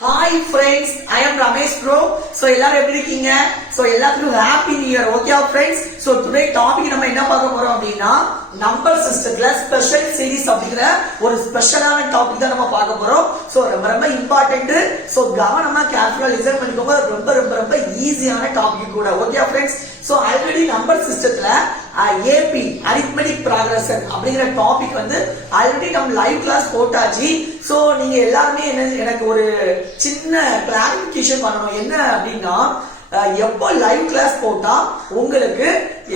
Hi friends, I am Ramesh bro. So எல்லாரும் எப்படி இருக்கீங்க? So எல்லாத்துக்கும் happy new year. Okay friends. So today topic நம்ம என்ன பார்க்க போறோம் அப்படினா நம்பர் சிஸ்டத்துல ஸ்பெஷல் சீரிஸ் அப்படிங்கற ஒரு ஸ்பெஷலான டாபிக் தான் நம்ம பார்க்க போறோம். So ரொம்ப இம்பார்ட்டன்ட். So கவனமா கேர்ஃபுல்லா லிசன் பண்ணிக்கோங்க. ரொம்ப ஈஸியான டாபிக் கூட. Okay friends. So already number சிஸ்டத்துல AP arithmetic progression அப்படிங்கற டாபிக் வந்து ஆல்ரெடி நம்ம லைவ் கிளாஸ் போட்டாச்சு. சோ நீங்க எல்லாரும் எனக்கு ஒரு சின்ன கிளாரிபிகேஷன் பண்ணணும். என்ன அப்படின்னா எப்போ லைவ் கிளாஸ் போட்டா உங்களுக்கு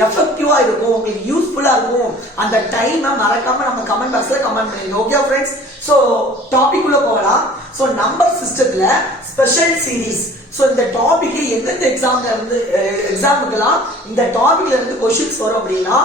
எஃபெக்டிவா இருக்கும், உங்களுக்கு யூஸ்ஃபுல்லா இருக்கும், அந்த டைமை மறக்காம நம்ம கமெண்ட் பாக்ஸ்ல கமெண்ட் பண்ணுங்க. Okay friends. சோ டாபிக் உள்ள போகலாம். சோ நம்பர் சிஸ்டத்துல ஸ்பெஷல் சீரிஸ். சோ இந்த டாபிக் எந்தெந்த எக்ஸாமுக்கெல்லாம் இந்த டாபிக்ல இருந்து கொஸ்டின்ஸ் வரும் அப்படின்னா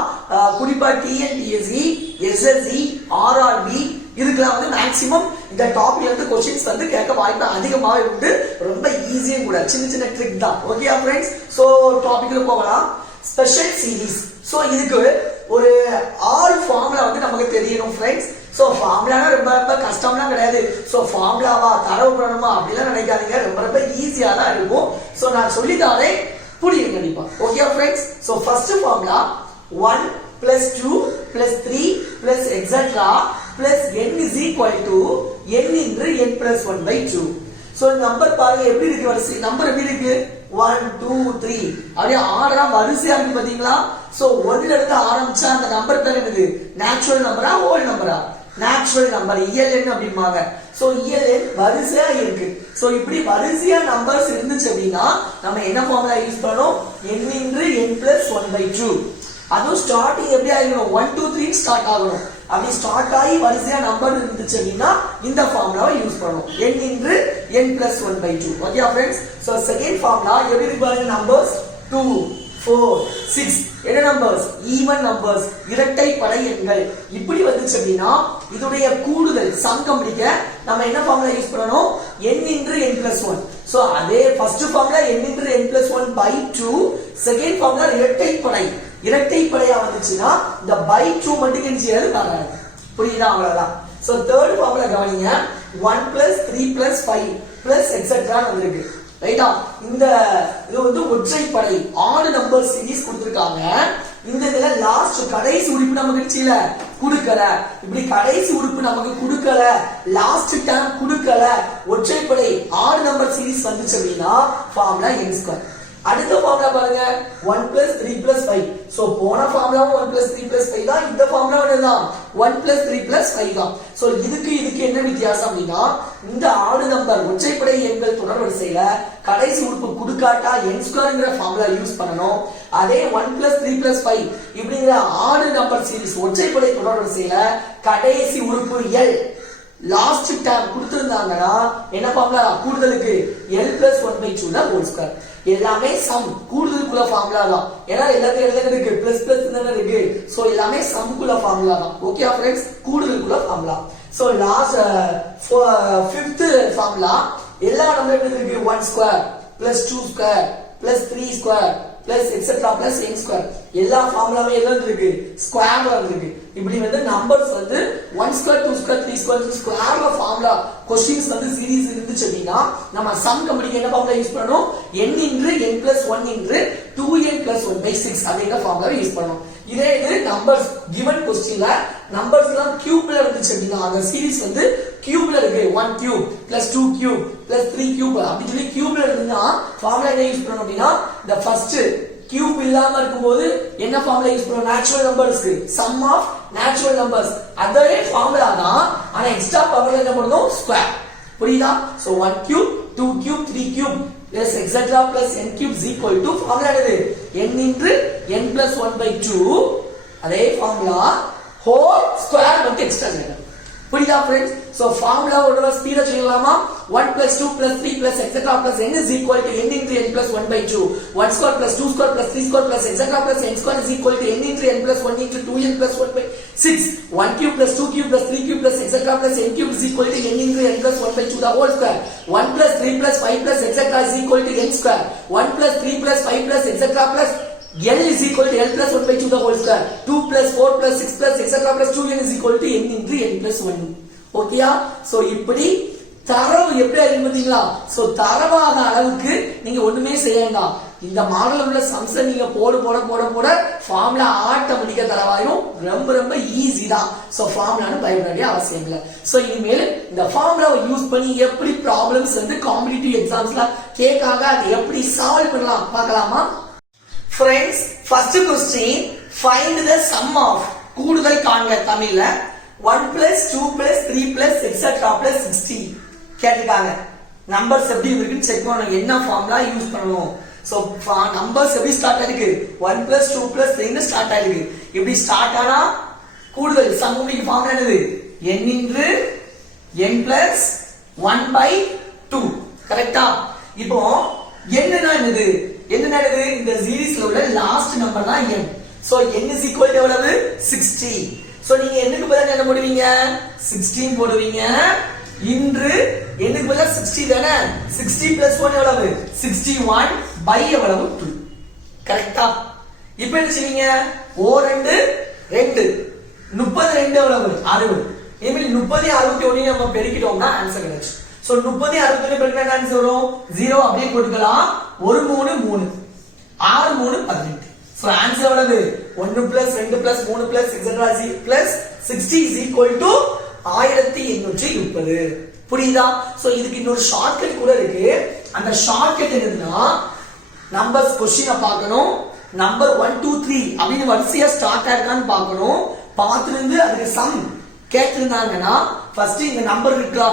குறிப்பா டிஎன்பிஎஸ்சி, எஸ்எஸ்சி, ஆர்ஆர்பி இதுக்கெல்லாம் வந்து மேக்சிமம் இந்த டாபிக்ல இருந்து கொஸ்டின்ஸ் வந்து கேட்க வாய்ப்பு அதிகமாவே உண்டு. ரொம்ப ஈஸியும் கூட, சின்ன ட்ரிக் தான். Okay friends. சோ டாபிக்ல போகலாம். Special series. சோ இதுக்கு ஒரு ஆல் ஃபார்முலா வந்து நமக்கு தெரியணும் ஃப்ரெண்ட்ஸ். சோ ஃபார்முலானா ரொம்ப கஷ்டம்லாம் கிடையாது. சோ ஃபார்முலாவா தரவு பண்ணணுமா அப்படிலாம் நினைக்காதீங்க. ரொம்ப ஈஸியா தான் இருக்கும். சோ நான் சொல்லித்தாரே புரியும் கண்டிப்பா. Okay friends. So first formula 1 plus 2 plus 3 plus etc plus n is equal to n into n plus 1 by 2. So number பாருங்க எப்படி இருக்கு, வரிசை நம்பர் எப்படி இருக்கு 1 2 3 அப்படியே ஆர்டரா வரிசையா இருக்கு பாத்தீங்களா. சோ 1ல இருந்து ஆரம்பிச்சா அந்த நம்பர் பேர் என்னது, நேச்சுரல் நம்பரா ஹோல் நம்பரா? நேச்சுரல் நம்பர், ELN அப்படிம்பாங்க. சோ ELN வரிசையா இருக்கு. சோ இப்படி வரிசையா நம்பர்ஸ் இருந்துச்சு அப்படின்னா நம்ம என்ன ஃபார்முலா யூஸ் பண்ணோம், n into n plus 1 by 2. அதுவும் ஸ்டார்டிங் எப்படி ஆகணும், 1 2 3 ஸ்டார்ட் ஆகணும். அப்படி ஸ்டார்ட் ஆகி வரிசையா நம்பர் இருந்துச்சு அப்படின்னா இந்த ஃபார்முலாவை யூஸ் பண்ணணும், n into n plus 1 by 2. Okay friends. So second formula எப்படி இருக்கு பாருங்க, நம்பர்ஸ் 2 4 6 என்ன நம்பர்ஸ், ஈவன் நம்பர்ஸ், இரட்டைப்படை எண்கள். இப்படி வந்துச்சு அப்படின்னா இதோடைய கூடுதல் சம் கண்டுபிடிக்க நம்ம என்ன ஃபார்முலா யூஸ் பண்ணணும், n into n plus 1. So அதே first formula n into n plus 1 by 2. Second formula இரட்டைப்படையா வந்துச்சுன்னா இந்த by 2 மட்டும் கேன்சல் வராது. புரியுதா? அவ்வளவுதான். சோ தேர்ட் ஃபார்முலா கவனிங்க, 1 plus 3 plus 5 plus etc வந்திருக்கு. ரைட்டா? இந்த இது வந்து ஒற்றைப்படை ஆட் நம்பர் சீரிஸ் கொடுத்திருக்காங்க. இந்த இதுல லாஸ்ட் கடைசி உறுப்பு நமக்கு கிடைச்சல கொடுக்கல. இப்படி கடைசி உறுப்பு நமக்கு கொடுக்கல, லாஸ்ட் டேர்ம் கொடுக்கல, ஒற்றைப்படை ஆட் நம்பர் சீரிஸ் வந்துச்சு அப்படின்னா ஃபார்முலா n². அடுத்த ஃபார்முலா பாருங்க 1 plus 3 plus 5. சோ போன ஃபார்முலாவும் 1 plus 3 plus 5 தான், இந்த ஃபார்முலாவும் என்னதான் 1 plus 3 plus 5 தான். சோ இதுக்கு என்ன வித்தியாசம் அப்படின்னா இந்த ஆடு நம்பர் ஒற்றைப்படை எண்கள் தொடர் வரிசையில கடைசி உறுப்பு கொடுக்காட்டா n²ங்கற ஃபார்முலா யூஸ் பண்ணனும். அதே 1 plus 3 plus 5 இப்படிங்கற ஆடு நம்பர் சீரிஸ் ஒற்றைப்படை தொடர் வரிசையில கடைசி உறுப்பு l லாஸ்ட் டேர்ம் கொடுத்திருந்தாங்கன்னா என்ன ஃபார்முலா, கூடுதலுக்கு l plus 1 by 2 ல ஹோல் ஸ்கொயர். எல்லாமே சம் கூடுதலுக்குள்ள ஃபார்முலா தான். ஏன்னா எல்லாத்தையும் எழுதுறதுக்கு பிளஸ் தான இருக்கு. சோ எல்லாமே சம்க்குள்ள ஃபார்முலா தான். Okay friends. கூடுதலுக்குள்ள formula. So last fifth formula எல்லா நம்பரும் எப்படி இருக்கு, 1² plus 2² plus 3² plus etc plus n². எல்லா ஃபார்முலாவும் எல்லாம் இருக்கு, ஸ்கொயர்ல இருக்கு. இப்படி வந்து நம்பர்ஸ் வந்து 1² 2² 3² ஸ்கொயர்ல ஃபார்முலா क्वेश्चंस வந்து சீரிஸ் இருந்துச்சு அப்படினா நம்ம சம் கண்டுபிடிக்க என்ன ஃபார்முலா யூஸ் பண்ணனும், n into n plus 1 into 2n plus 1 by 6 அப்படிங்கற ஃபார்முலா யூஸ் பண்ணனும். இதே இது நம்பர்ஸ் given क्वेश्चनல நம்பர்ஸ் எல்லாம் கியூப்ல இருந்துச்சு அப்படினா அந்த சீரிஸ் வந்து கியூப்ல இருக்கு, 1 cube plus 2 cube plus 3 cube அப்படி சொல்லி கியூப்ல இருந்துனா ஃபார்முலா என்ன யூஸ் பண்ணனும் அப்படினா the first கியூப் இல்லாம இருக்கும்போது என்ன ஃபார்முலா யூஸ் பண்ணனும், நேச்சுரல் நம்பர்ஸ்க்கு sum of natural numbers. அதே ஃபார்முலா தான், ஆனா எக்ஸ்ட்ரா பவர்ல என்ன பண்ணனும், ஸ்கொயர். புரியுதா? So 1 cube 2 cube 3 cube plus etc plus n cube is equal to formula என்னது, n into n plus 1 by 2. அதே ஃபார்முலா ஹோல் ஸ்கொயர் மட்டும் எக்ஸ்ட்ரா செய்யணும். புரியுதா फ्रेंड्स? சோ ஃபார்முலா ஓட ஸ்பீடா சொல்லலாமா, 1 plus 2 plus 3 plus etc plus n is equal to n into n plus 1 by 2. 1² plus 2² plus 3² plus etc plus n² is equal to n into n plus 1 into 2n plus 1 by 6. 1 cube plus 2 cube plus 3 cube plus etc plus n cube is equal to n into n plus 1 by 2 the whole square. 1 plus 3 plus 5 plus etc is equal to n². 1 plus 3 plus 5 plus etc plus n is equal to n plus 1 by 2 the whole square. 2 plus 4 plus 6 plus etc plus 2n is equal to n into n plus 1. ஓகேயா? So இப்படி தரவு எப்படி அறியும் பாத்தீங்களா? So தரவாக அளவுக்கு நீங்க ஒண்ணுமே செய்ய வேண்டாம். இந்த மாடல் உள்ள சம்ஸை நீங்க போட ஃபார்முலா ஆட்டோமேட்டிக்கா தரவாயிரும். ரொம்ப ரொம்ப ஈஸி தான். சோ ஃபார்முலான்னு பயப்பட வேண்டிய அவசியம் இல்லை. சோ இனிமேல் இந்த ஃபார்முலாவை யூஸ் பண்ணி எப்படி ப்ராப்ளம்ஸ் வந்து காம்படிட்டிவ் எக்ஸாம்ஸ்ல கேட்காக அதை எப்படி சால்வ் பண்ணலாம் பார்க்கலாமா? Friends, first question, find the sum of, கூடுதல் காண்க. தமிழ்ல 1 plus 2 plus 3 plus etc plus 60 கேட்டிருக்காங்க. நம்பர்ஸ் எப்படி இருக்குன்னு செக் பண்ணணும். என்ன ஃபார்முலா யூஸ் பண்ணணும்? சோ நம்பர்ஸ் எப்படி ஸ்டார்ட் ஆயிருக்கு? 1 plus 2 plus 3 ன்னு ஸ்டார்ட் ஆயிருக்கு. எப்படி ஸ்டார்ட் ஆனா கூடுதல் சம்முக்கு ஃபார்முலா என்னது? n into n plus 1 by 2. கரெக்ட்டா? இப்போ என்னன்னா என்னது? இந்த சீரிஸ்ல உள்ள லாஸ்ட் நம்பர் தான் n. So n is equal to எவ்வளவு? 60. சோ நீங்க என்னக்கு பதிலா என்ன போடுவீங்க? 16 போடுவீங்க. இன்று என்னக்கு பதிலா 60 தானே? 60 plus 1 எவ்வளவு? 61 by எவ்வளவு? 2. கரெக்ட்டா? இப்போ என்ன செய்வீங்க? ஓ 2 2 32 எவ்வளவு? 60. இனிமேல் 30 61 நம்ம பெருக்கிட்டோம்னா ஆன்சர் கிடைச்சு. சோ 30 61 பெருக்கினா ஆன்சர் வரும் 0. அப்படியே போட்டுக்கலாம். 1 3 3 6 3 18. So answer எவ்வளவு? 1 plus 2 plus 3 plus etc plus 60 is equal to 1830. புரியுதா? சோ இதுக்கு இன்னொரு ஷார்ட்கட் கூட இருக்கு. அந்த ஷார்ட்கட் என்னதுன்னா, நம்பர்ஸ் क्वेश्चन பார்க்கணும். நம்பர் 1 2 3 அப்படினு வரிசையா ஸ்டார்ட் ஆயிருக்கான்னு பார்க்கணும். பார்த்துருந்து அதுக்கு சம் கேட்டிருந்தாங்கன்னா ஃபர்ஸ்ட் இந்த நம்பர் இருக்கா?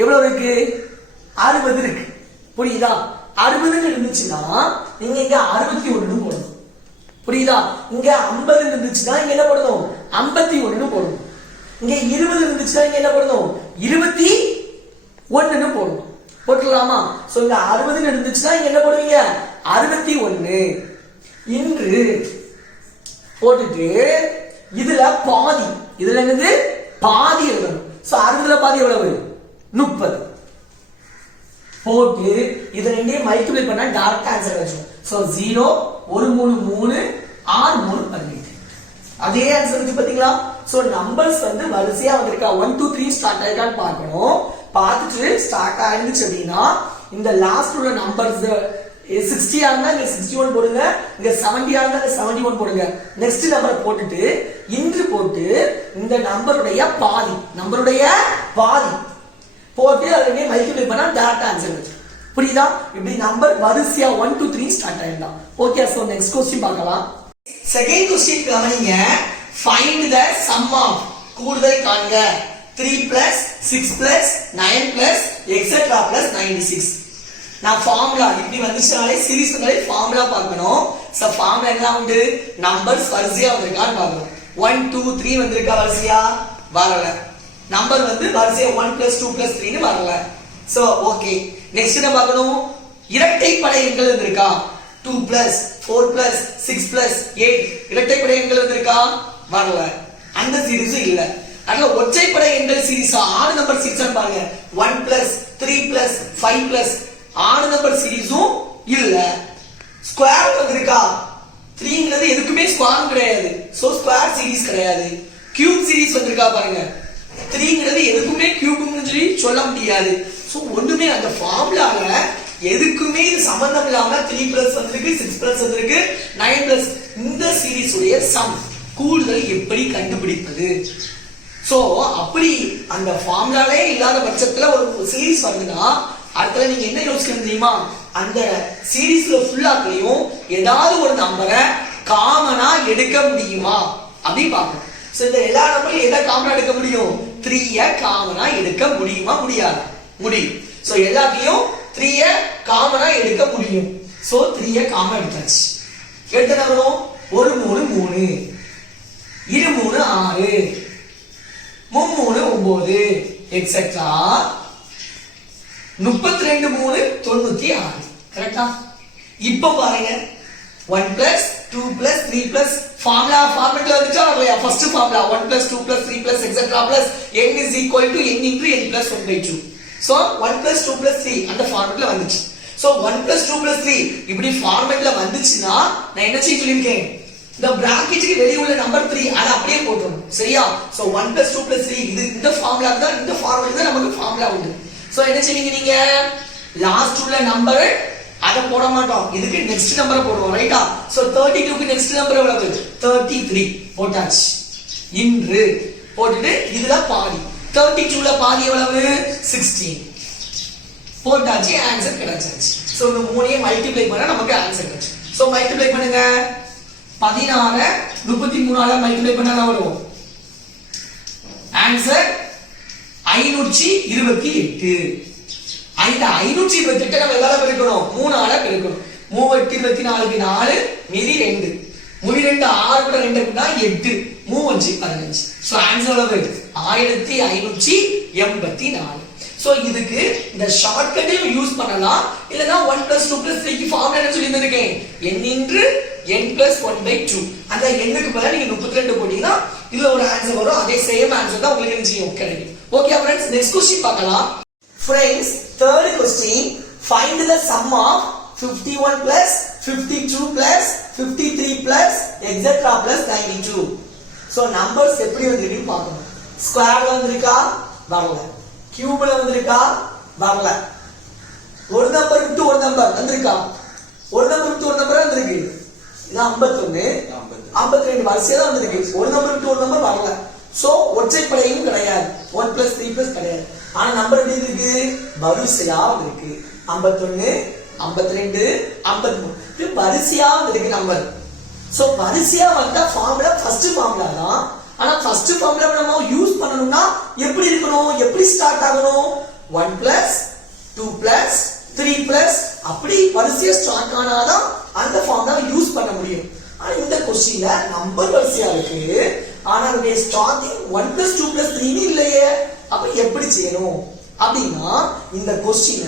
எவ்வளவு இருக்கு? 60 இருக்கு. புரியுதா? 60 இருந்துச்சுன்னா நீங்க இங்க 61 போடணும். புரியுதா? இங்க 50 இருந்துச்சுன்னா இங்க என்ன போடணும்? 51 போடணும். இங்க 20 இருந்துச்சுன்னா இங்க என்ன போடணும்? 21 போடணும். போட்டுடலாமா? சோ இங்க 60 இருந்துச்சுன்னா இங்க என்ன போடுவீங்க? 61. இன்று போட்டுட்டு இதுல பாதி, இதுல என்னது? பாதி எழுதணும். சோ 60ல பாதி எவ்வளவு? 30 போட்டு இத ரெண்டையும் மல்டிப்ளை பண்ணா டைரக்ட் ஆன்சர் கிடைக்கும். சோ 0 1 3 3 6 3 18. அதே ஆன்சர் இருக்கு பாத்தீங்களா? சோ நம்பர்ஸ் வந்து வரிசையா வந்திருக்கா? 1 2 3 ஸ்டார்ட் ஆயிருக்கான்னு பார்க்கணும். பார்த்துட்டு ஸ்டார்ட் ஆயிருந்துச்சு அப்படின்னா இந்த லாஸ்ட் உள்ள நம்பர்ஸ் 60 ஆ இருந்தா நீங்க 61 போடுங்க. இங்க 70 ஆ இருந்தா 71 போடுங்க. நெக்ஸ்ட் நம்பரை போட்டுட்டு இன்று போட்டு இந்த நம்பருடைய பாதி போட்டு அதுவே மல்டிப்ளை பண்ணா டைரக்ட் ஆன்சர் கிடைக்கும். புரியுதா? இப்படி நம்பர் வரிசையா 1 2 3 ஸ்டார்ட் ஆயிடலாம். ஓகே, சோ நெக்ஸ்ட் क्वेश्चन பார்க்கலாம். செகண்ட் क्वेश्चन கவனிங்க. ஃபைண்ட் தி சம் ஆஃப், கூடுதல் காண்க. 3 plus 6 plus 9 plus etc plus 96. நான் ஃபார்முலா இப்படி வந்துச்சுனாலே சீரிஸ் வந்தாலே ஃபார்முலா பார்க்கணும். சோ ஃபார்முலா என்ன உண்டு? நம்பர்ஸ் வரிசையா வந்திருக்கான்னு பார்க்கணும். 1 2 3 வந்திருக்கா வரிசையா? வரல. நம்பர் வந்து வரிசையா 1 plus 2 plus 3 ன்னு வரல. சோ ஓகே, நெக்ஸ்ட் என்ன பார்க்கணும்? இரட்டைப்படை எண்கள் வந்திருக்கா? 2 plus 4 plus 6 plus 8 இரட்டைப்படை எண்கள் வந்திருக்கா? வரல. அந்த சீரிஸ் இல்ல. அதனால ஒற்றைப்படை எண்கள் சீரிஸா, ஆறு நம்பர் சீரிஸா பாருங்க. 1 plus 3 plus 5 plus ஆறு நம்பர் சீரிஸும் இல்ல. ஸ்கொயர் வந்திருக்கா? 3ங்கிறது எதுக்குமே ஸ்கொயர் கிடையாது. சோ ஸ்கொயர் சீரிஸ் கிடையாது. கியூப் சீரிஸ் வந்திருக்கா பாருங்க. 3ங்கிறது எதுக்குமே கியூப்னு சொல்லி சொல்ல முடியாது. சோ ஒண்ணுமே அந்த ஃபார்முலால எதுக்குமே இது சம்பந்தம் இல்லாம 3 பிளஸ் வந்திருக்கு, 6 பிளஸ் வந்திருக்கு, 9 பிளஸ். இந்த சீரிஸ் உடைய சம் கூடுதல் எப்படி கண்டுபிடிப்பது? சோ அப்படி அந்த ஃபார்முலாலே இல்லாத பட்சத்துல ஒரு சீரிஸ் வருதுன்னா அடுத்த நீங்க என்ன யோசிக்கணும் தெரியுமா? அந்த சீரிஸ்ல ஃபுல்லாக்களையும் ஏதாவது ஒரு நம்பரை காமனா எடுக்க முடியுமா அப்படி பார்க்கணும். சோ இந்த எல்லா நம்பரையும் எதை காமனா எடுக்க முடியும்? 3 காமனா எடுக்க முடியுமா? முடியாது. முடியும். சோ எல்லாத்தையும் 3 காமனா எடுக்க முடியும். சோ 3 காமனா எடுத்தாச்சு. எடுத்த நம்பரும் 1 3 3 2 3 6 3 9 எக்ஸெட்ரா 32 3 96. கரெக்ட்டா? இப்போ பாருங்க 1 plus 2 plus 3 plus ஃபார்முலா வந்துச்சா இல்லையா? First formula 1 plus 2 plus 3 plus etc plus n is equal to n into n plus 1 by 2. So 1 plus 2 plus 3 அந்த ஃபார்முலால வந்துச்சு. So 1 plus 2 plus 3 இப்படி ஃபார்முலால வந்துச்சுனா நான் என்ன செய்ய சொல்லிருக்கேன்? இந்த பிராக்கெட்டுக்கு வெளிய உள்ள நம்பர் 3 அத அப்படியே போட்டுறணும். சரியா? So 1 plus 2 plus 3 இது இந்த ஃபார்முலா தான், இந்த ஃபார்முலா தான் நமக்கு ஃபார்முலா உண்டு. சோ என்ன செய்வீங்க நீங்க லாஸ்ட் உள்ள நம்பர் அத போட மாட்டோம் இதுக்கு நெக்ஸ்ட் நம்பர் போடுவோம் ரைட்டா சோ 32 க்கு நெக்ஸ்ட் நம்பர் எவ்வளவு 33 போட்டாச்சு இன்று போட்டுட்டு இதுல பாதி 32 ல பாதி எவ்வளவு 16 போட்டாச்சு ஆன்சர் கிடைச்சாச்சு சோ இந்த மூணையே மல்டிப்ளை பண்ணா நமக்கு ஆன்சர் கிடைச்சு சோ மல்டிப்ளை பண்ணுங்க 16 33 ஆல மல்டிப்ளை பண்ணா என்ன வரும் ஆன்சர் 528 இந்த 528 நம்ம எதால பெருக்கணும் 3 ஆல பெருக்கணும் 3 24 க்கு 4 மீதி 2 மீதி 2 6 கூட 2 இருக்குன்னா 8 3 15 சோ ஆன்சர் எவ்வளவு 1584 சோ இதுக்கு இந்த ஷார்ட்கட்டையும் யூஸ் பண்ணலாம் இல்லனா 1 + 2 + 3 க்கு ஃபார்முலா என்ன சொல்லி இருந்திருக்கேன் n * n + 1/2 அந்த n க்கு பதிலா நீங்க 32 போட்டீங்கன்னா இதுல ஒரு ஆன்சர் வரும் அதே சேம் ஆன்சர் தான் உங்களுக்கு என்ன செய்யும் கிடைக்கும் ஓகே फ्रेंड्स நெக்ஸ்ட் क्वेश्चन பார்க்கலாம் friends third question find the sum of 51 plus 52 plus 53 plus etc plus 92 so numbers எப்படி வந்திருக்குன்னு பார்க்கணும் ஸ்கொயர்ல வந்திருக்கா வரல கியூப்ல வந்திருக்கா வரல ஒரு நம்பர் விட்டு ஒரு நம்பர் வந்திருக்கா ஒரு நம்பர் விட்டு ஒரு நம்பர் வந்திருக்கு இது 51 52 வரிசையா தான் வந்திருக்கு ஒரு நம்பர் விட்டு ஒரு நம்பர் வரல சோ ஒற்றைப்படையும் கிடையாது 1 + 3 + கிடையாது ஆனா நம்பர் எப்படி இருக்கு வரிசையா இருக்கு 51 52 53 இது வரிசையா இருக்கு நம்பர் சோ வரிசையா வந்தா ஃபார்முலா ஃபர்ஸ்ட் ஃபார்முலா தான் ஆனா ஃபர்ஸ்ட் ஃபார்முலா நம்ம யூஸ் பண்ணனும்னா எப்படி இருக்கணும் எப்படி ஸ்டார்ட் ஆகணும் 1 + 2 + 3 + அப்படி வரிசையா ஸ்டார்ட் ஆனாதான் அந்த ஃபார்முலா யூஸ் பண்ண முடியும் ஆனா இந்த क्वेश्चनல நம்பர் வரிசையா இருக்கு ஆனா அதோட ஸ்டார்டிங் 1 + 2 + 3 இல்லையே அப்ப எப்படி செய்யணும் அப்படினா இந்த क्वेश्चन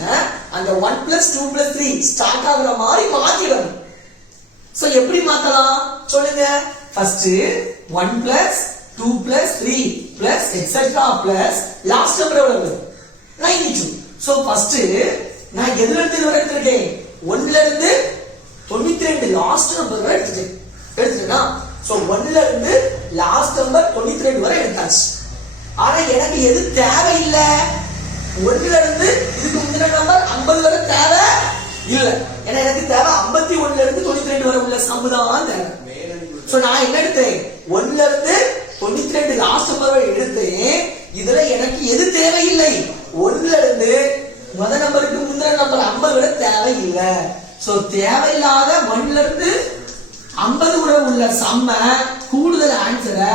அந்த 1 + 2 + 3 ஸ்டார்ட் ஆகுற மாதிரி மாத்திடணும் சோ எப்படி மாத்தலாம் சொல்லுங்க first 1 + 2 + 3 + etc plus last number எவ்வளவு 92 சோ ஃபர்ஸ்ட் நான் எதுல இருந்து வரை எடுத்துட்டேன் 1 ல இருந்து 92 லாஸ்ட் நம்பர் வரை எடுத்துட்டேனா சோ 1 ல இருந்து லாஸ்ட் நம்பர் 92 வரை எடுத்தாச்சு ஆனா எனக்கு எது தேவை இல்ல 1 ல இருந்து இதுக்கு முந்தின நம்பர் 50 வரை தேவை இல்ல ஏன்னா எனக்கு தேவை 51 ல இருந்து 92 வரை உள்ள சம் தான் தேவை சோ நான் என்ன எடுத்தேன் 1 ல இருந்து 92 லாஸ்ட் நம்பர் வரை எடுத்தேன் இதுல எனக்கு எது தேவை இல்லை 1 ல இருந்து முதல் நம்பருக்கு முந்தின நம்பர் 50 வரை தேவை இல்ல சோ தேவையில்லாத 1 ல இருந்து 50 வரை உள்ள சம்ம கூடுதல் ஆன்சரை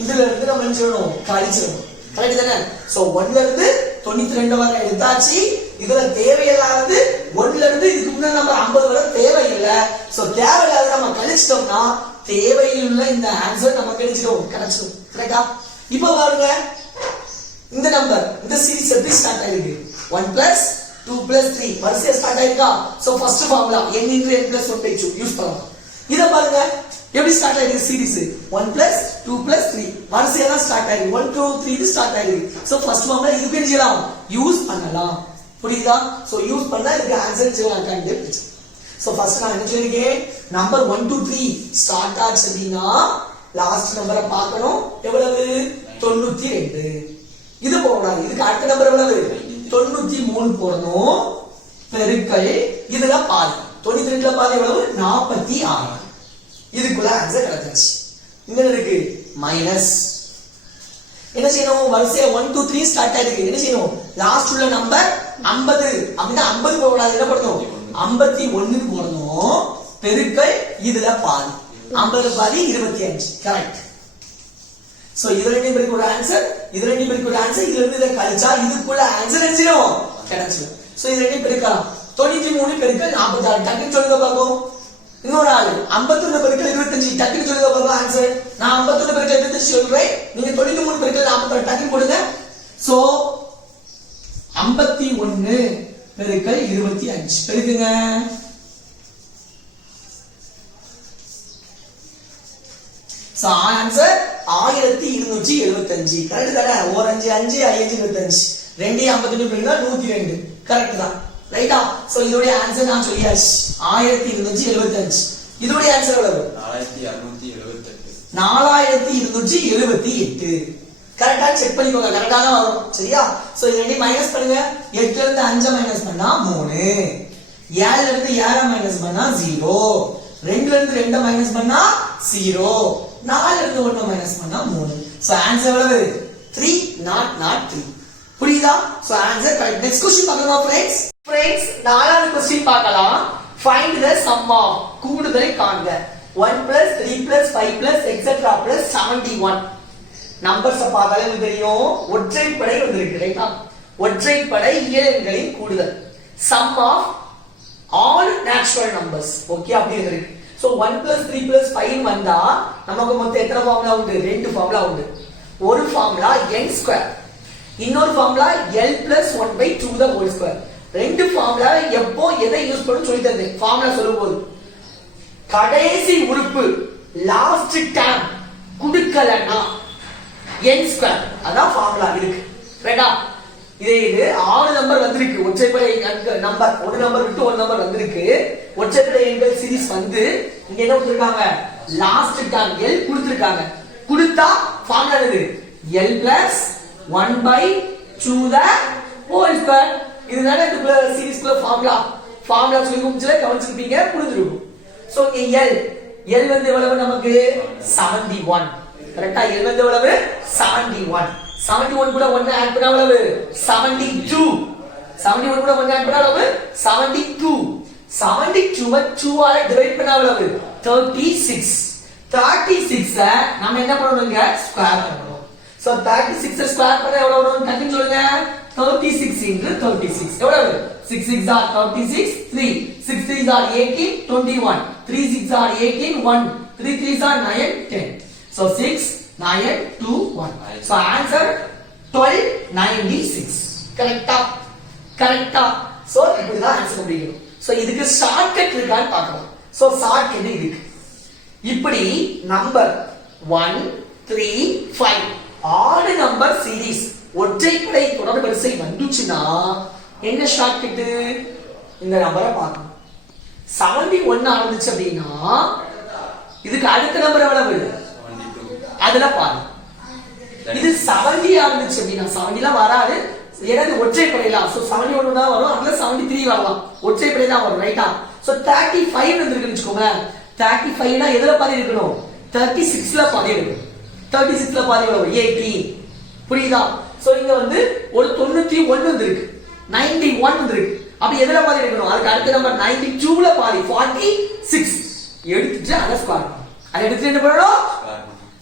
இதுல இருந்து நம்ம என்ன செய்யணும் கழிச்சிடணும் கரெக்ட் தானே சோ 1 ல இருந்து 92 வரை எடுத்தாச்சு இதுல தேவையில்லாதது 1 ல இருந்து இதுக்கு முன்னாடி நம்ம 50 வரை தேவையில்லை சோ தேவையில்லாத நம்ம கழிச்சிட்டோம்னா தேவையுள்ள இந்த ஆன்சர் நம்ம கிடைச்சிடும் கரெக்டா இப்போ பாருங்க இந்த நம்பர் இந்த சீரிஸ் எப்படி ஸ்டார்ட் ஆயிருக்கு 1 + 2 + 3 வரிசையா ஸ்டார்ட் ஆயிருக்கா so first formula n * n + 1/2 use பண்ணலாம் இத பாருங்க எப்படி ஸ்டார்ட் ஆயிருக்கு சீரிஸ் 1 + 2 + 3 வரிசையா தான் ஸ்டார்ட் ஆயிருக்கு 1 2 3 க்கு ஸ்டார்ட் ஆயிருக்கு சோ ஃபர்ஸ்ட் ஃபார்முலா இதுக்கு என்ன செய்யலாம் யூஸ் பண்ணலாம் புரியுதா சோ யூஸ் பண்ணா இதுக்கு ஆன்சர் செய்யலாம் கண்டுபிடிச்சு சோ ஃபர்ஸ்ட் நான் என்ன சொல்லிருக்கேன் நம்பர் 1 2 3 ஸ்டார்ட் ஆச்சு அப்படினா லாஸ்ட் நம்பரை பார்க்கணும் எவ்வளவு 92 இது போடணும் இதுக்கு அடுத்த நம்பர் எவ்வளவு 93 போடணும் பெருக்கல் இதுல பாதி 92 ல பாதி எவ்வளவு 46 இதுக்குள்ள ஆன்சர் கிடைச்சிருச்சு இங்க இருக்கு மைனஸ் என்ன செய்யணும் வரிசையா 1 2 3 ஸ்டார்ட் ஆயிருக்கு என்ன செய்யணும் லாஸ்ட் உள்ள நம்பர் 50 அப்படினா 50 போடாது என்ன பண்ணணும் 51 போடணும் பெருக்கல் இதுல பாதி 50 பாதி 25 கரெக்ட் சோ இதுல ரெண்டு பேருக்கு ஒரு ஆன்சர் இதுல ரெண்டு பேருக்கு ஒரு ஆன்சர் இதுல இருந்து இத கழிச்சா இதுக்குள்ள ஆன்சர் என்னச்சிரும் கிடைச்சிரும் சோ இது ரெண்டு பெருக்கலாம் 93 பெருக்கல் 46 டக்குன்னு சொல்லுங்க பாப்போம் இன்னொரு ஆளு 51 பெருக்கல் 25 டக்குன்னு சொல்லுங்க பாப்போம் ஆன்சர் நான் 51 பெருக்கல் 25 சொல்றேன் நீங்க 93 பெருக்கல் 46 டக்குன்னு போடுங்க சோ 51 பெருக்கல் 25 பெருக்குங்க சோ ஆன்சர் 1275 கரெக்ட் தானே 1 5 5 5 25 2 51 பெருக்கா 102 கரெக்ட் தான் ரைட்டா சோ இதோட ஆன்சர் நான் சொல்லியாச்சு 1275 இதோட ஆன்சர் எவ்வளவு 4678 4278 கரெக்டா செக் பண்ணிக்கோங்க, கரெக்டா தான் வரும். சரியா? சோ இது ரெண்டையும் மைனஸ் பண்ணுங்க. 8 ல இருந்து 5 மைனஸ் பண்ணா 3, 7 ல இருந்து 7 மைனஸ் பண்ணா 0, 2 ல இருந்து 2 மைனஸ் பண்ணா 0, 4 ல இருந்து 1 மைனஸ் பண்ணா 3. சோ ஆன்சர் எவ்வளவு? 3, not 3. புரியுதா? So answer correct. Next question பார்க்கலாம் फ्रेंड्स. நாலாவது क्वेश्चन பார்க்கலாம். ஃபைண்ட் தி சம் ஆஃப், கூடுதலை காண்க. 1 + 3 + 5 + etc. + 71. நம்பர்ஸ் பார்த்தாலே உங்களுக்கு தெரியும், ஒற்றைப்படை வந்திருக்கு ரைட்டா? ஒற்றைப்படை இயல் எண்களின் கூடுதல். Sum of all natural numbers. Okay, அப்படி இருக்கு. சோ 1 + 3 + 5 வந்தா நமக்கு மொத்தம் எத்தனை ஃபார்முலா உண்டு? 2 ஃபார்முலா உண்டு. ஒரு ஃபார்முலா n², இன்னொரு formula l + 1/2 the whole square. ரெண்டு ஃபார்முலா எப்போ எதை யூஸ் பண்ணனும் சொல்லி தந்தேன். ஃபார்முலா சொல்லும்போது கடைசி உறுப்பு லாஸ்ட் டேர்ம் குடுக்கலனா n², அதான் ஃபார்முலா இருக்கு ரைட்டா? இது 6 நம்பர் வந்திருக்கு. ஒற்றைப்படை நம்பர், ஒரு நம்பர் விட்டு ஒரு நம்பர் வந்திருக்கு. ஒற்றைப்படை எண்கள் சீரிஸ் வந்து இங்க என்ன கொடுத்திருக்காங்க? லாஸ்ட் டேர்ம் l கொடுத்திருக்காங்க. கொடுத்தா ஃபார்முலா என்னது? l + 1/2 the whole square. இதுதானே இந்த சீரிஸ்க்குள்ள ஃபார்முலா. ஃபார்முலா சொல்லி முடிச்சல கவனிச்சிருப்பீங்க, புரிஞ்சிருக்கும். சோ இங்க l வந்து எவ்வளவு நமக்கு? 71. கரெக்ட்டா? l வந்து எவ்வளவு? 71. 71 கூட 1 ஆட் பண்ணா எவ்வளவு? 72. 71 கூட 1 ஆட் பண்ணா எவ்வளவு? 72. 72 2 ஆல டிவைட் பண்ணா எவ்வளவு? 36. 36 நாம என்ன பண்ணனும்ங்க? ஸ்கொயர் பண்ணனும். சோ 36 ஸ்கொயர் பண்ணா எவ்வளவு வரும்? டக்குன்னு சொல்லுங்க. 36 into 36 எவ்வளவு? 6 6 are 36, 3 6 3 are 18, 21 3 6 are 18, 1 3 3 are 9, 10. So 6 9 2 1. So answer 1296. கரெக்ட்டா? கரெக்ட்டா? சோ இதுதான் ஆன்சர் முடியும். சோ இதுக்கு ஷார்ட்கட் இருக்கான்னு பார்க்கலாம். சோ ஷார்ட்கட் இருக்கு. இப்படி நம்பர் 1 3 5 ஆட் நம்பர் சீரிஸ் ஒற்றைப்படை தொடர் வரிசை வந்துச்சுனா என்ன ஷார்ட்கட்? இந்த நம்பரை பார்க்கணும். 71 ஆரம்பிச்சு அப்படின்னா இதுக்கு அடுத்த நம்பர் எவ்வளவு? அதுல பாருங்க. இது 70 ஆரம்பிச்சு அப்படின்னா 70ல வராது, ஏன்னா ஒற்றைப்படையில. சோ 71 தான் வரும், அதுல 73 வரலாம். ஒற்றைப்படை தான் வரும் ரைட்டா? சோ 35 வந்திருக்குன்னு வெச்சுக்கோங்க. 35 னா எதுல பாதி இருக்கணும்? 36ல பாதி இருக்கணும். 36ல பாதி எவ்வளவு? 80. புரியுதா? சோ இங்க வந்து ஒரு 91 வந்திருக்கு, 91 வந்திருக்கு. அப்ப எதுல பாதி எடுக்கணும்? அதுக்கு அடுத்த நம்பர் 92ல பாதி 46 எடுத்துட்டு அத ஸ்கொயர் பண்ணணும். அத எடுத்துட்டு என்ன பண்ணணும்?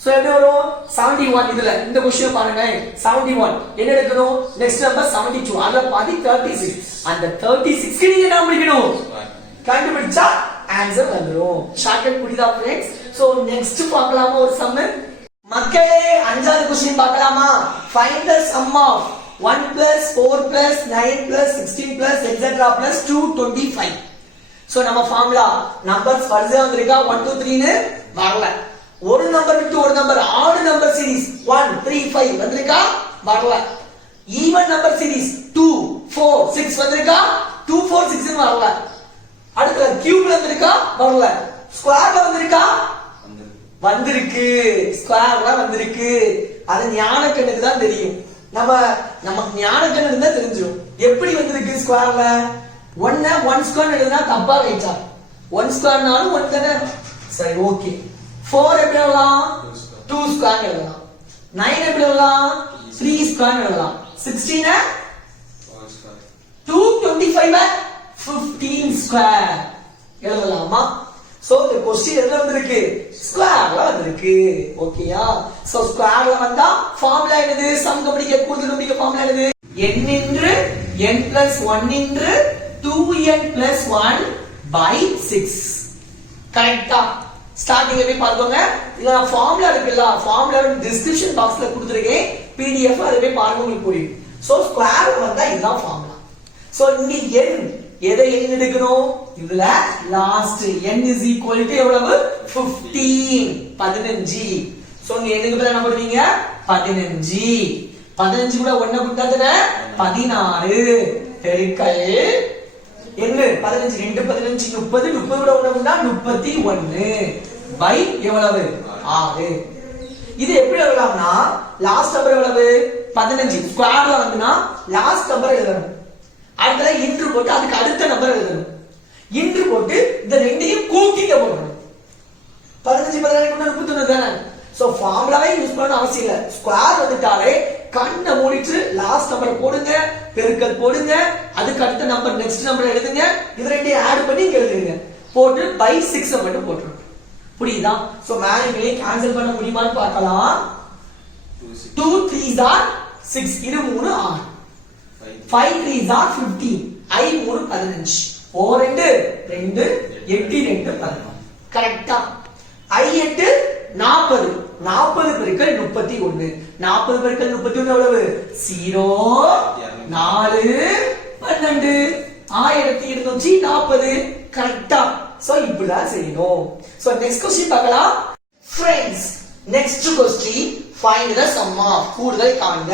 சோ எப்படி வரும்? 71. இதுல இந்த क्वेश्चन பாருங்க, 71 என்ன எடுக்கணும்? நெக்ஸ்ட் நம்பர் 72, அதுல பாதி 36. அந்த 36க்கு நீங்க என்ன பண்ணிக்கணும்? கண்டுபிடிச்சா ஆன்சர் வந்துரும். ஷார்ட்கட் புரியுதா फ्रेंड्स? சோ நெக்ஸ்ட் பார்க்கலாமா ஒரு சம்? மக்களே, அஞ்சாவது क्वेश्चन பார்க்கலாமா? Find the sum of 1 + 4 + 9 + 16 + etc. + 225. So நம்ம ஃபார்முலா நம்பர்ஸ் வரிசையா வந்திருக்கா? 1 2 3 னு வரல. ஒரு நம்பர் விட்டு ஒரு நம்பர் ஆட் நம்பர் சீரிஸ் 1 3 5 வந்திருக்கா? வரல. ஈவன் நம்பர் சீரிஸ் 2 4 6 வந்திருக்கா? 2 4 6 னு வரல. அடுத்து கியூப்ல வந்திருக்கா? வரல. ஸ்கொயர்ல வந்திருக்கா? வந்திருக்கு. ஸ்கொயர்ல வந்திருக்கு. அது ஞானக்கண்ணுக்கு தான் தெரியும். நமக்கு ஞானக்கண்ணு இருந்தா தெரிஞ்சிரும். எப்படி வந்திருக்கு ஸ்கொயர்ல? 1 ஸ்கொயர் எழுதுனா தப்பா வெச்சா 1 ஸ்கொயர்னாலும் 1 தானே. சரி ஓகே. 4 எப்படி எழுதலாம்? 2 ஸ்கொயர் எழுதலாம். 9 எப்படி எழுதலாம்? 3 ஸ்கொயர் எழுதலாம். 16 225 15 ஸ்கொயர் எழுதலாமா? சோ இந்த क्वेश्चन எதுல வந்திருக்கு? ஸ்கொயர்ல வந்திருக்கு. ஓகேயா? சோ ஸ்கொயர்ல வந்தா ஃபார்முலா என்னது? சம் கண்டுபிடிக்க கூடுதல் கண்டுபிடிக்க ஃபார்முலா என்னது? n into n plus 1 into 2n plus 1 by 6. கரெக்ட்டா? ஸ்டார்டிங்ல போய் பாருங்க. இதுல ஃபார்முலா இருக்குல்ல, ஃபார்முலா டிஸ்கிரிப்ஷன் பாக்ஸ்ல கொடுத்திருக்கேன், PDF அதை போய் பாருங்க, உங்களுக்கு புரியும். சோ ஸ்கொயர்ல வந்தா இதுதான் ஃபார்முலா. சோ இங்க n எதை எடுக்கணும்? இதுல last n is equal to எவ்வளவு? 15 15. சோ நீங்க எதுக்கு பதிலா என்ன பண்ணுவீங்க? 15. 15 கூட 1 கூட்டா தானே 16 பெருக்கல் என்ன? 15 2 15 30 30 கூட 1 கூட்டா 31 பை எவ்வளவு? 6. இது எப்படி எழுதலாம்னா லாஸ்ட் நம்பர் எவ்வளவு 15 ஸ்கொயர்ல வந்துனா லாஸ்ட் நம்பர் எழுதணும். அடுத்தல இன்டு போட்டு அதுக்கு அடுத்த நம்பர் எழுதணும். இன்டு போட்டு இந்த ரெண்டையும் கூட்டிங்க போடணும். 15 16 31 தானே. சோ ஃபார்முலாவே யூஸ் பண்ண அவசியம் இல்ல. ஸ்கொயர் வந்துட்டாலே கண்ணை மூடிட்டு லாஸ்ட் நம்பர் போடுங்க, பெருக்கல் போடுங்க, அதுக்கு அடுத்த நம்பர் நெக்ஸ்ட் நம்பர் எழுதுங்க, இது ரெண்டையும் ஆட் பண்ணி இங்க எழுதுங்க. போட்டு பை 6 மட்டும் போட்டுருங்க. புரியுதா? சோ மேனுவலி கேன்சல் பண்ண முடியுமான்னு பார்க்கலாம். 2 3s are 6 இது 3 6 5 3s are 15 I 3 15 4 2 2 8 2 11 கரெக்ட்டா? I 8 40 40 பெருக்கல் 31 40 பெருக்கல் 31 எவ்வளவு 0 4 12 1240 கரெக்ட்டா? சோ இப்படிதான் செய்யணும். சோ நெக்ஸ்ட் क्वेश्चन பார்க்கலாம். Friends next question find the sum of கூடுதல் காண்க.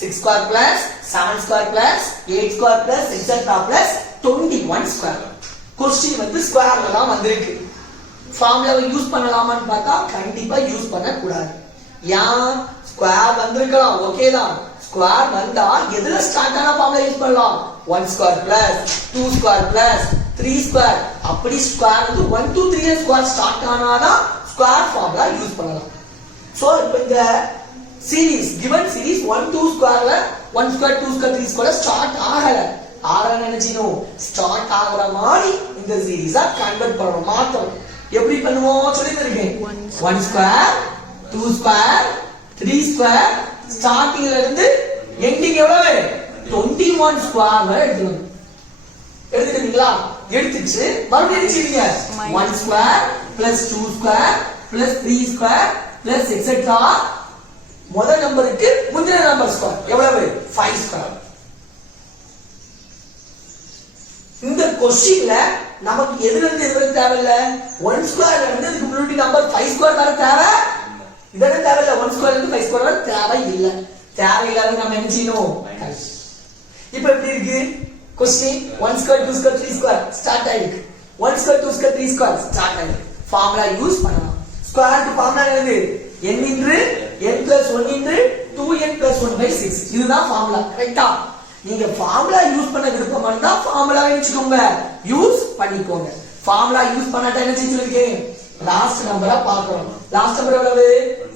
6 square plus 7 square plus 8 square plus etc plus 21 square. question வந்து ஸ்கொயர்ல தான் வந்திருக்கு. ஃபார்முலாவை யூஸ் பண்ணலாமான்னு பார்த்தா கண்டிப்பா யூஸ் பண்ண கூடாது. ஏன் ஸ்கொயர் வந்திருக்கலாம் ஓகே தான். ஸ்கொயர் வந்தா எதுல ஸ்டார்ட் ஆன ஃபார்முலா யூஸ் பண்ணலாம்? 1 square plus 2 square plus 3 square அப்படி ஸ்கொயர் வந்து 1 2 3 ஸ்கொயர் ஸ்டார்ட் ஆனாதான் ஸ்கொயர் ஃபார்முலா யூஸ் பண்ணலாம். சோ இப்போ இந்த சீரிஸ் given series 1 2 ஸ்கொயர்ல 1 ஸ்கொயர் 2 ஸ்கொயர் 3 ஸ்கொயர் ஸ்டார்ட் ஆகல. ஆகலன்னு நினைச்சீனோ ஸ்டார்ட் ஆகுற மாதிரி இந்த சீரிஸா கன்வர்ட் பண்ணணும் மாத்தணும். எப்படி பண்ணுவோம் சொல்லி தருக்கேன். 1 ஸ்கொயர் 2 ஸ்கொயர் 3 ஸ்கொயர் ஸ்டார்டிங்ல இருந்து எண்டிங் எவ்வளவு 21 ஸ்கொயர் வரை எடுத்துக்கணும். எடுத்துட்டீங்களா? எடுத்துச்சு மறுபடியும் எழுதிங்க 1 square plus 2 square plus 3 square plus etc முதல் நம்பருக்கு முந்தின நம்பர் ஸ்கொயர் எவ்வளவு 5 ஸ்கொயர். இந்த क्वेश्चनல நமக்கு எதுல இருந்து எது தேவை இல்ல 1 ஸ்கொயர்ல இருந்து இதுக்கு முன்னாடி நம்பர் 5 ஸ்கொயர் வர தேவை இதெல்லாம் தேவை இல்ல 1 ஸ்கொயர்ல இருந்து 5 ஸ்கொயர் வர தேவை இல்ல. தேவை இல்லாத நம்ம என்ன செய்யணும்? இப்போ எப்படி இருக்கு question 1 square 2 square 3 square start ஆயிருக்கு. 1 square 2 square 3 square ஸ்டார்ட் ஆயிருக்கு. ஃபார்முலா யூஸ் பண்ணலாம். ஸ்கொயருக்கு ஃபார்முலா என்னது? n into n plus 1 into 2n plus 1 by 6 இதுதான் ஃபார்முலா. கரெக்ட்டா? நீங்க ஃபார்முலா யூஸ் பண்ண விருப்பமா இருந்தா ஃபார்முலாவை வெச்சுக்கோங்க, யூஸ் பண்ணிக்கோங்க. ஃபார்முலா யூஸ் பண்ணாட்டா என்ன செஞ்சிருக்கேன்? லாஸ்ட் நம்பரா பார்க்கணும். லாஸ்ட் நம்பர் எவ்வளவு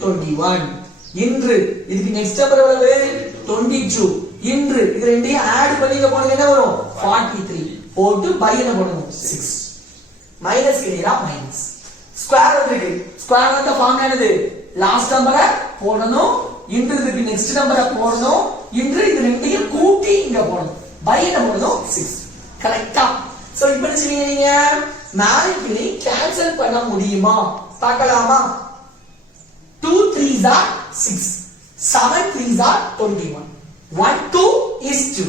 21 இன்று இதுக்கு நெக்ஸ்ட் நம்பர் எவ்வளவு 22 இன்று இது ரெண்டையும் ஆட் பண்ணி போடுங்க என்ன வரும் 43 போட்டு பை என்ன போடணும் 6 மைனஸ் கிளியரா மைனஸ் ஸ்கொயர் வந்திருக்கு. ஸ்கொயர் வந்த ஃபார்முலா என்னது? லாஸ்ட் நம்பரை போடணும் இன்று இதுக்கு நெக்ஸ்ட் நம்பரை போடணும் இன்று இது ரெண்டையும் கூட்டி இங்க போடணும் பை என்ன போடணும் 6 கரெக்ட்டா? சோ இப்போ என்ன செய்வீங்க? மேனிபுலேட் கேன்சல் பண்ண முடியுமா பார்க்கலாமா? 2 3s are 6 7 3s are 21 1 2 is 2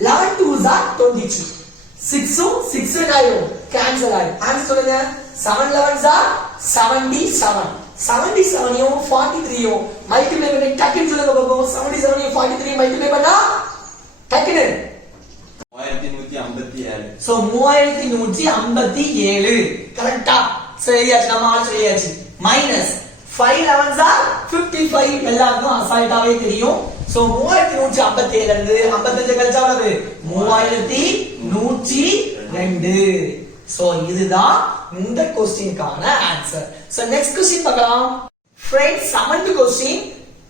11 2s are 22 6 6 ஆயிடும் கேன்சல் ஆயிடும். ஆன்சர் சொல்லுங்க 7 11s are 77 77 யும் 43 யும் மல்டிப்ளை பண்ணி டக்குன்னு சொல்லுங்க பாப்போம். 77 யும் 43 மல்டிப்ளை பண்ணா டக்குன்னு 3157. சோ 3157 கரெக்ட்டா? சரியாச்சு நம்ம ஆன்சர் சரியாச்சு. மைனஸ் 5 11s are 55 எல்லாருக்கும் அசால்ட்டாவே தெரியும். சோ 3157 இருந்து 55 கழிச்சா எவ்வளவு 3102. சோ இதுதான் இந்த क्वेश्चनக்கான ஆன்சர். சோ நெக்ஸ்ட் क्वेश्चन பார்க்கலாம். Friends 7th question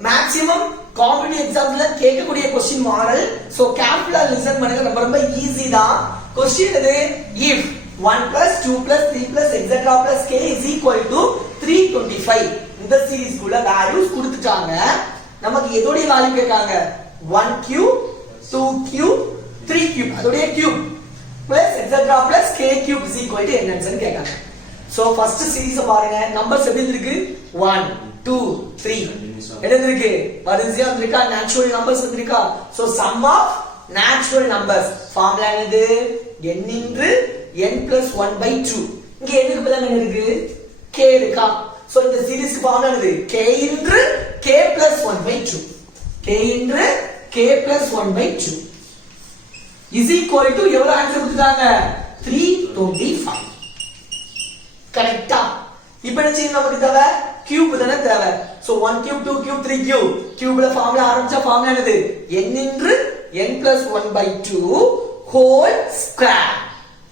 maximum competitive எக்ஸாம்ஸ்ல கேட்கக்கூடிய क्वेश्चन மாடல். சோ கேர்ஃபுல்லா லிசன் பண்ணுங்க. ரொம்ப ரொம்ப ஈஸி தான். क्वेश्चन இது if 1 plus 2 plus 3 plus etc plus k is equal to 325 இந்த சீரிஸ் குள்ள வேல்யூஸ் கொடுத்துட்டாங்க. நமக்கு எதோட வேல்யூ கேட்காங்க 1 cube 2 cube 3 cube அதோட cube plus etc plus k cube is equal to என்னன்னு கேட்காங்க. சோ ஃபர்ஸ்ட் சீரிஸ் பாருங்க. நம்பர்ஸ் எப்படி இருக்கு 1 2 3 எழுதிருக்கு வரிசையா வந்திருக்கா? நேச்சுரல் நம்பர்ஸ் வந்திருக்கா? So sum of natural numbers formula என்னது? n into n plus 1 by 2 இங்க எதுக்கு பதிலா என்ன இருக்கு k இருக்கா? சோ இந்த சீரிஸ்க்கு ஃபார்முலா என்னது? k into k plus 1 by 2 k into k plus 1 by 2 is equal to எவ்வளவு ஆன்சர் கொடுத்துட்டாங்க 325 கரெக்ட்டா? இப்போ என்ன செய்யணும்? நமக்கு தேவை கியூப் தானே தேவை. சோ 1 கியூப் 2 கியூப் 3 கியூப் கியூப்ல ஃபார்முலா ஆரம்பிச்சா ஃபார்முலா என்னது n into n plus 1 by 2 whole square.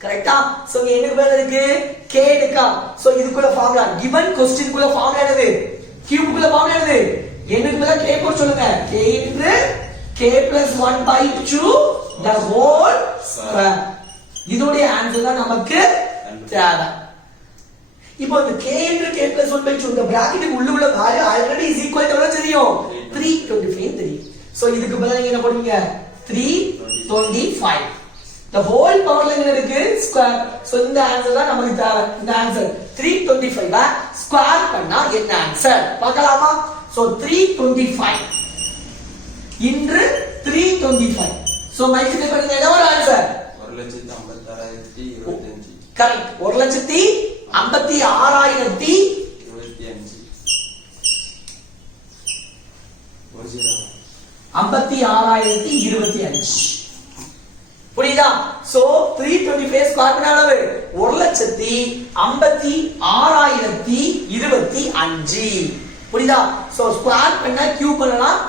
கரெக்ட்டா? சோ இங்க என்ன பேர் இருக்கு k இருக்கா. சோ இதுக்குள்ள ஃபார்முலா given question குள்ள ஃபார்முலா என்னது கியூப் குள்ள ஃபார்முலா என்னது n க்கு பதிலா k போட்டு சொல்லுங்க k into k plus 1 by 2 the whole square. இதோட ஆன்சர் தான் நமக்கு தேவை. இப்போ இந்த k into k plus 1 by 2 இந்த பிராக்கெட் உள்ள value already is equal to எவ்வளவு தெரியும் 325 தெரியும். சோ இதுக்கு பதிலா நீங்க என்ன போடுவீங்க 325. the whole பவர்ல என்ன இருக்கு ஸ்கொயர். சோ இந்த ஆன்சர் தான் நமக்கு தேவை. இந்த ஆன்சர் 325 ஸ்கொயர் பண்ணா என்ன ஆன்சர் பார்க்கலாமா. So 325 into 325. சோ மல்டிப்ளை பண்ணுங்க என்ன வரும் ஆன்சர் 1,56,025. கரெக்ட் 1,56,025. புரியுதா. சோ 325 ஸ்கொயர் பண்ண அளவு 1,56,025. புரியுதா. சோ ஸ்கொயர் பண்ணா கியூப் பண்ணலாம்.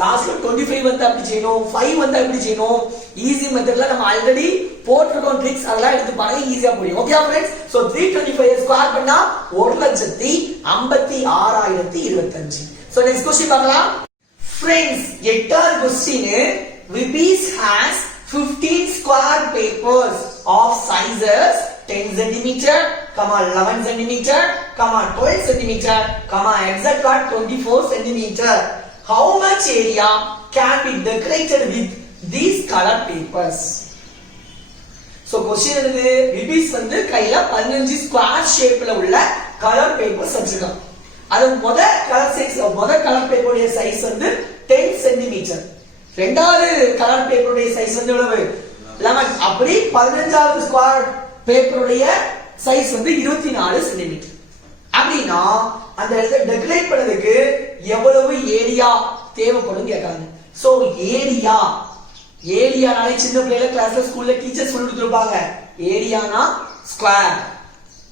லாஸ்ட்ல 25 வந்தா எப்படி செய்யணும் 5 வந்தா எப்படி செய்யணும் ஈஸி மெத்தட்ல நம்ம ஆல்ரெடி போட்டுட்டோம் ட்ரிக்ஸ் அதெல்லாம் எடுத்து பாருங்க ஈஸியா புரியும். Okay friends. சோ 325 ஸ்கொயர் பண்ணா 1,56,025. சோ நெக்ஸ்ட் क्वेश्चन பார்க்கலாம். फ्रेंड्स எட்டாவது question Vibis has 15 square papers of sizes 10 cm, 11 cm, 12 cm, etc. 24 cm. How much area can be decorated with these color papers? So question என்னது Vibis வந்து கையில 15 square ஷேப்ல உள்ள colour papers வச்சிருக்கான். அது colour பேப்பருடைய size வந்து 10 cm. ரெண்டாவது colour பேப்பருடைய size வந்து எவ்வளவு 11. அப்படி 15வது ஸ்கொயர் பேப்பருடைய சைஸ் வந்து 24 cm. அப்படினா அந்த இடத்தை டெக்கரேட் பண்ணதுக்கு எவ்வளவு ஏரியா தேவைப்படும் கேக்குறாங்க. சோ ஏரியானாலே சின்ன பிள்ளைல கிளாஸ்ல ஸ்கூல்ல டீச்சர்ஸ் சொல்லி கொடுத்திருப்பாங்க. ஏரியானா ஸ்கொயர்,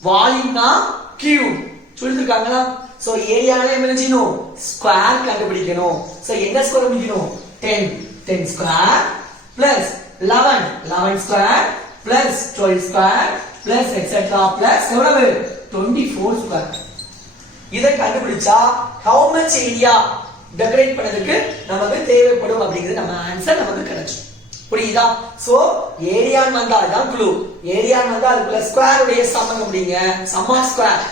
வால்யூம்னா கியூப் சொல்லிருக்காங்களா. சோ ஏரியானாலே என்ன செய்யணும் ஸ்கொயர் கண்டுபிடிக்கணும். சோ என்ன ஸ்கொயர் கண்டுபிடிக்கணும் 10 square plus 11 square plus 12 square plus etc. plus எவ்வளவு 24 ஸ்கொயர். இத கண்டுபிடிச்சா how much area டெக்கரேட் பண்ணதுக்கு நமக்கு தேவைப்படும் அப்படிங்கிறது நம்ம ஆன்சர் நமக்கு கிடைச்சு. புரியுதா. சோ ஏரியான் வந்தா அதான் க்ளூ. ஏரியான் வந்தா அதுக்குள்ள ஸ்கொயர் உடைய சம் கண்டுபிடிங்க. Sum of square.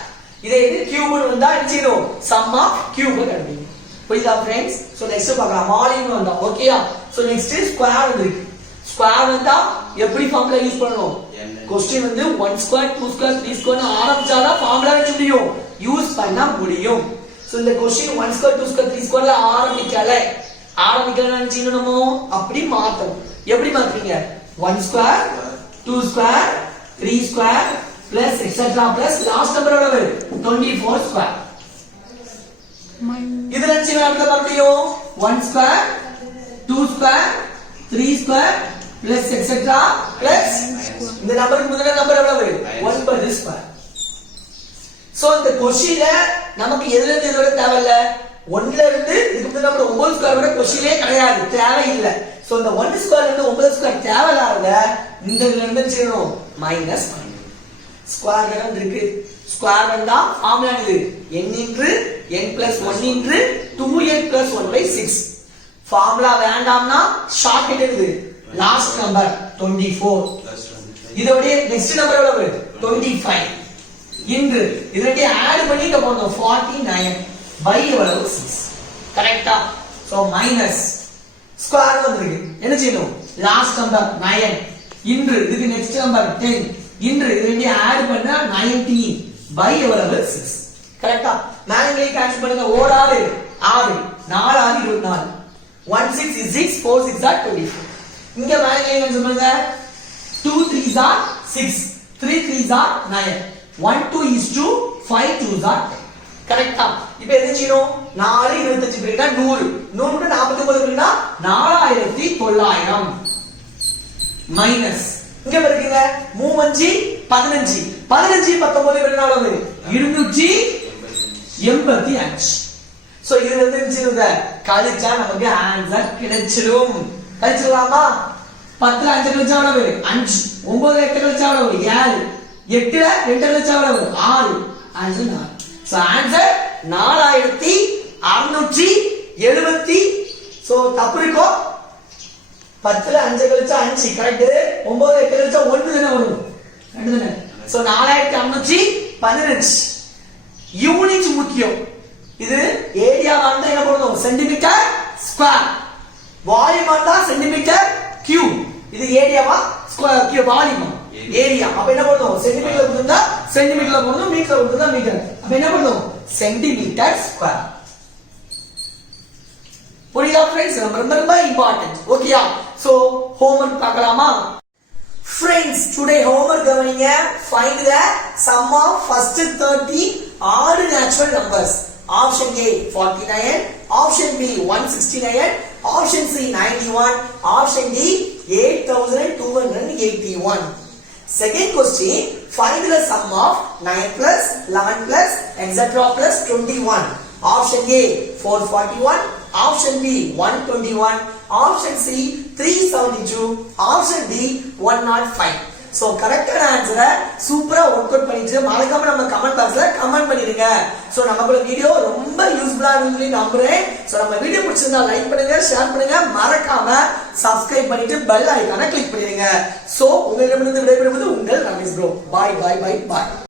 இதே இது கியூப் வந்தா என்ன செய்யணும் சம் ஆஃப் கியூப் கண்டுபிடிங்க. புரியுதா फ्रेंड्स. சோ நெக்ஸ்ட் பார்க்கலாம் வால்யூம் வந்தா. ஓகேயா. சோ நெக்ஸ்ட் ஸ்கொயர் இருக்கு. ஸ்கொயர் வந்தா எப்படி ஃபார்முலா யூஸ் பண்ணனும் क्वेश्चन வந்து 1 ஸ்கொயர் 2 ஸ்கொயர் 3 ஸ்கொயர் ஆரம்பிச்சா தான் ஃபார்முலா வெச்சு முடியும் யூஸ் பண்ண முடியும். சோ இந்த क्वेश्चन 1 ஸ்கொயர் 2 ஸ்கொயர் 3 ஸ்கொயர்ல ஆரம்பிக்கலன்னு செய்யணுமோ அப்படி மாத்தணும். எப்படி மாத்துறீங்க 1 square 2 square 3 square plus etc. plus last number எவ்வளவு 24 ஸ்கொயர். இதுல என்ன செய்யலாம் மறுபடியும் 1 square 2 square 3 square plus etc. plus இந்த நம்பருக்கு முதல்ல நம்பர் எவ்வளவு 9 ஸ்கொயர். சோ இந்த क्वेश्चनல நமக்கு எதுல இருந்து இதோட தேவை இல்ல 1ல இருந்து இதுக்கு முதல்ல நம்பர் 9 ஸ்கொயர் வரை क्वेश्चनே கிடையாது தேவை இல்ல. சோ இந்த 1 ஸ்கொயர்ல இருந்து 9 ஸ்கொயர் தேவையில்லாத இந்த இதுல இருந்து செய்யணும் மைனஸ் ஸ்கொயர் வேணும் இருக்கு. ஸ்கொயர் வந்தா ஃபார்முலா இது n into n plus 1 into 2n plus 1 by 6. Formula வேண்டாம்னா ஷார்ட்கட் இருக்குது லாஸ்ட் நம்பர் 24. இதோட நெக்ஸ்ட் நம்பர் எவ்வளவு 25 இன்று இதோட ஆட் பண்ணி போறோம் 49 by எவ்வளவு 6. கரெக்ட்டா. சோ மைனஸ் ஸ்கொயர் வந்திருக்கு என்ன செய்யணும் லாஸ்ட் நம்பர் 9 இன்று இதுக்கு நெக்ஸ்ட் நம்பர் 10 இன்று இதோட ஆட் பண்ணா 19 by எவ்வளவு 6. கரெக்ட்டா. மேலே கேன்சல் பண்ணுங்க ஓர் 6 4 6 24 1 6 is 6 4 6 are 24. இங்க மேலே கேன்சல் பண்ணுங்க 2 3s are 6 3 3s are 9 1 2 is 2 5 2s are 10. கரெக்ட்டா. இப்போ என்ன செய்யணும் 4 25 பிறகுனா 100 100 49 பிறகுனா 4900 மைனஸ் இங்க பாருங்க 3 5 15 15 19 பிறகுனா எவ்வளவு 285. 85. சோ இது வந்து கழிச்சா நமக்கு ஆன்சர் கிடைச்சிடும். கழிச்சிடலாமா? 10ல 5 கழிச்சா எவ்வளவு? 5. 9ல 8 கழிச்சா எவ்வளவு? 7. 8ல 2 கழிச்சா எவ்வளவு? 6. ஆன்சர் 4. So answer 4670. சோ தப்பு இருக்கோ? 10ல 5 கழிச்சா 5 கரெக்ட். 9ல 8 கழிச்சா 1 தானே வரும். கரெக்ட் தானே? சோ 4515. யூனிட் முக்கியம். இது ஏரியா வந்தா என்ன பண்ணணும்? Centimetre square. வால்யூம் வந்தா சென்டிமீட்டர் கியூப். இது ஏரியாவா ஸ்கொயர் கியூப் வால்யூம் ஏரியா. அப்ப என்ன பண்ணணும்? சென்டிமீட்டர்ல கொடுத்தா சென்டிமீட்டர்ல போடணும், மீட்டர்ல கொடுத்தா மீட்டர். அப்ப என்ன பண்ணணும்? Centimetre square. புரியுதா फ्रेंड्स? ரொம்ப இம்பார்ட்டன்ட். ஓகேயா? சோ ஹோம்வொர்க் பார்க்கலாமா? Friends, today homework கவனிங்க. Find the sum of first 30 odd natural numbers. Option A 49, option B 169, option C 91, option D 8281. Second question, find the sum of 9 plus 11 plus etc plus 21. Option A 441, option B 121, option C 372, option D 105. So கரெக்டான ஆன்சரை சூப்பரா work out பண்ணிட்டு மறக்காம நம்ம comment பாக்ஸ்ல comment பண்ணிருங்க. So நமக்குள்ள video ரொம்ப யூஸ்ஃபுல்லா இருக்குன்னு நம்புறேன். சோ நம்ம வீடியோ பிடிச்சிருந்தா லைக் பண்ணுங்க, ஷேர் பண்ணுங்க, மறக்காம சப்ஸ்கிரைப் பண்ணிட்டு பெல் ஐகானை கிளிக் பண்ணிருங்க. சோ உங்களிடமிருந்து விடைபெறுவது உங்கள் ரமேஷ் ப்ரோ. பாய் பாய் பாய் பாய்.